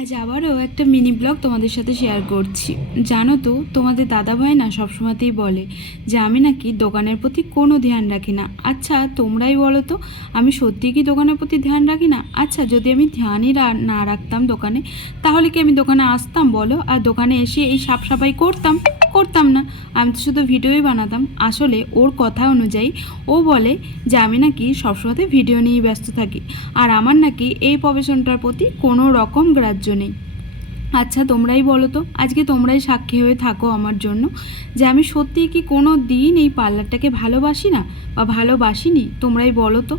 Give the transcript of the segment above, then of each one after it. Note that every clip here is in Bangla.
আজ আবারও একটা মিনি ব্লগ তোমাদের সাথে শেয়ার করছি। জানো তো, তোমাদের দাদাভাই না সবসময়তেই বলে যে আমি নাকি দোকানের প্রতি কোনো ধ্যান রাখি না। আচ্ছা তোমরাই বলো তো, আমি সত্যি কি দোকানের প্রতি ধ্যান রাখি না? আচ্ছা যদি আমি ধ্যানই না রাখতাম দোকানে, তাহলে কি আমি দোকানে আসতাম বলো? আর দোকানে এসে এই সাফ সাফাই করতাম? করতাম না। আমি তো শুধু ভিডিওই বানাতাম। আসলে ওর কথা অনুযায়ী ও বলে যে আমি নাকি সবসময়তে ভিডিও নিয়ে ব্যস্ত থাকি, আর আমার নাকি এই প্রফেশনটার প্রতি কোনো রকম গ্রাহ্য নেই। আচ্ছা তোমরাই বলো তো, আজকে তোমরাই সাক্ষী হয়ে থাকো আমার জন্য, যে আমি সত্যিই কি কোনো দিন এই পার্লারটাকে ভালোবাসি না বা ভালোবাসিনি? তোমরাই বলো তো।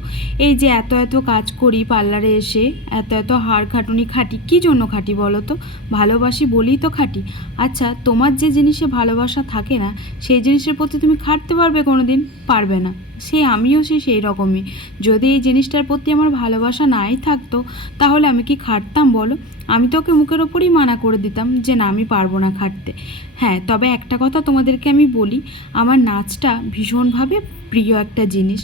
এই যে এত এত কাজ করি পার্লারে এসে, এত এত হাড় খাটুনি খাটি, কী জন্য খাটি বলো তো? ভালোবাসি বলেই তো খাটি। আচ্ছা তোমার যে জিনিসে ভালোবাসা থাকে না, সেই জিনিসের প্রতি তুমি খাটতে পারবে কোনো দিন? পারবে না। আমিও সেই রকমই। যদি এই জিনিসটার প্রতি আমার ভালোবাসা নাই থাকতো, তাহলে আমি কি খাটতাম বলো? আমি তো ওকে মুখের ওপরই মানা করে দিতাম যে না, আমি পারবো না খাটতে। হ্যাঁ, তবে একটা কথা তোমাদেরকে আমি বলি, আমার নাচটা ভীষণভাবে প্রিয় একটা জিনিস।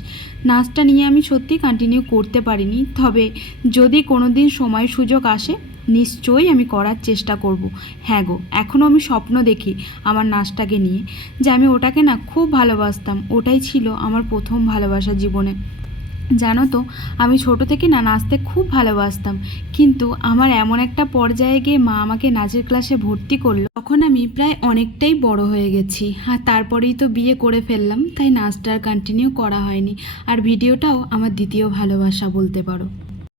নাচটা নিয়ে আমি সত্যি কন্টিনিউ করতে পারিনি, তবে যদি কোনো দিন সময় সুযোগ আসে নিশ্চয়ই আমি করার চেষ্টা করব। হ্যাঁ গো, এখনও আমি স্বপ্ন দেখি আমার নাচটাকে নিয়ে, যে আমি ওটাকে না খুব ভালোবাসতাম। ওটাই ছিল আমার প্রথম ভালোবাসা জীবনে। জানো তো, আমি ছোট থেকে না নাচতে খুব ভালোবাসতাম, কিন্তু আমার এমন একটা পর্যায়ে গিয়ে মা আমাকে নাচের ক্লাসে ভর্তি করলো, তখন আমি প্রায় অনেকটাই বড় হয়ে গেছি। আর তারপরেই তো বিয়ে করে ফেললাম, তাই নাচটা আর কন্টিনিউ করা হয়নি। আর ভিডিওটাও আমার দ্বিতীয় ভালোবাসা বলতে পারো।